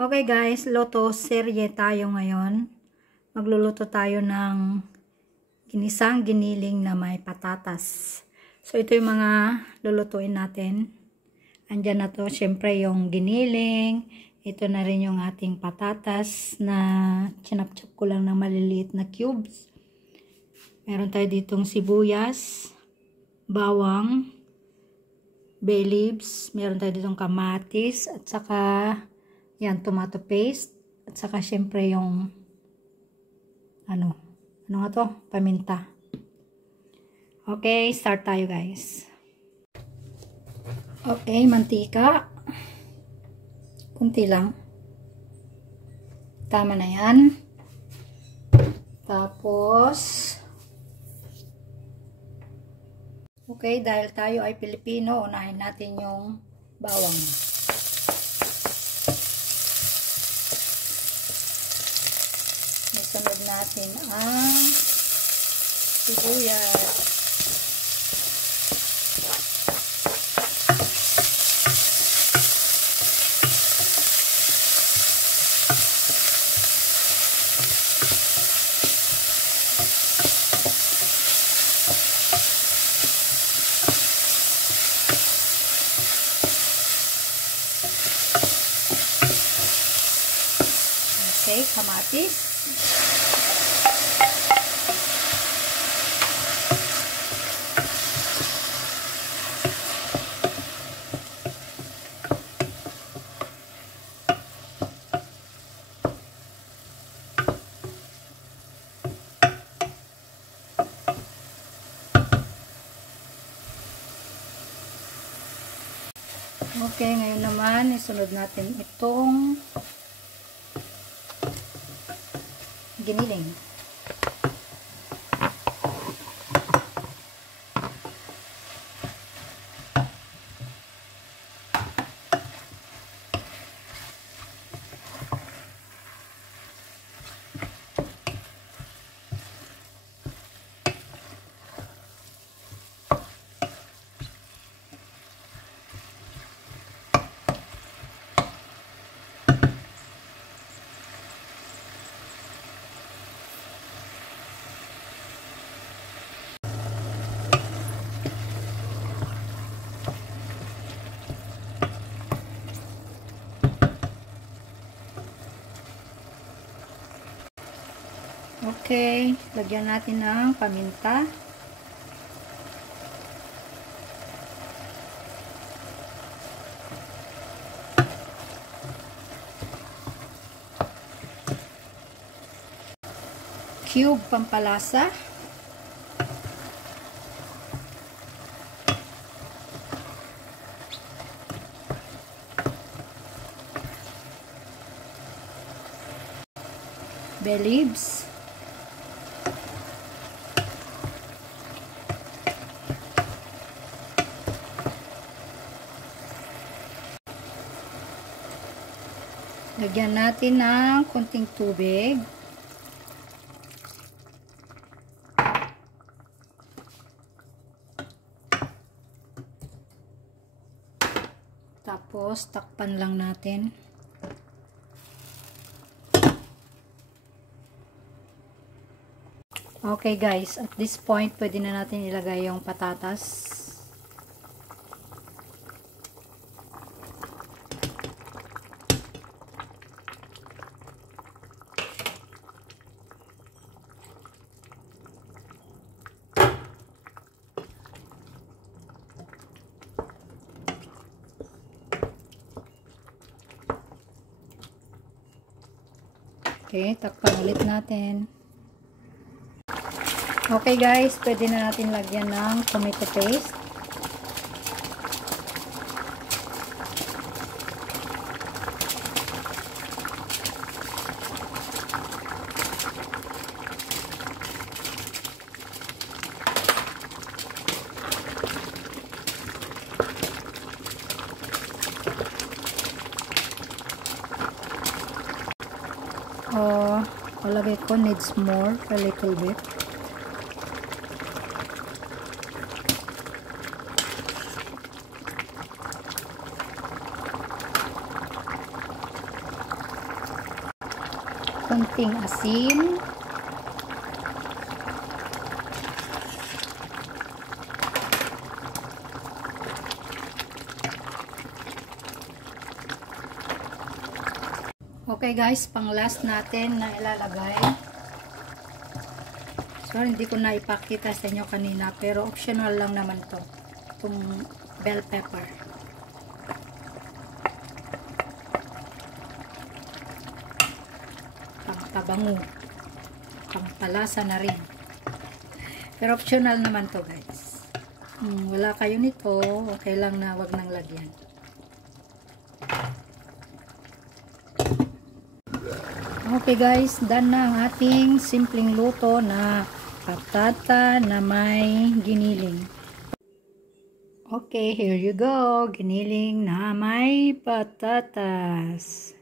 Okay guys, loto serye tayo ngayon. Magluluto tayo ng ginisang giniling na may patatas. So ito yung mga lulutuin natin. Andyan na to, syempre yung giniling. Ito na rin yung ating patatas na chinap-chop ko lang ng maliliit na cubes. Meron tayo ditong sibuyas, bawang, bay leaves, meron tayo ditong kamatis, at saka yan, tomato paste. At saka syempre yung ano nga to? Paminta. Okay, start tayo guys. Okay, mantika. Kunti lang. Tama na yan. Tapos okay, dahil tayo ay Pilipino, unahin natin yung bawang. Sunod natin ang sibuyas. Okay, kamatis. Okay, ngayon naman isunod natin itong giniling. Okay, lagyan natin ng paminta. Cube pampalasa. Bay leaves. Lagyan natin ng konting tubig. Tapos takpan lang natin. Okay guys, at this point pwede na natin ilagay yung patatas. Okay, takpan ulit natin. Okay guys, pwede na natin lagyan ng tomato paste. Palagay ko needs more a little bit. konting asin, okay guys, pang last natin na ilalagay. So hindi ko na ipakita sa inyo kanina, pero optional lang naman to, itong bell pepper. Pampabango, pampalasa na rin, pero optional naman to guys. Wala kayo nito, okay lang na wag nang lagyan. Okay guys, done na ang ating simpleng luto na patata na may giniling. Okay, here you go, giniling na may patatas.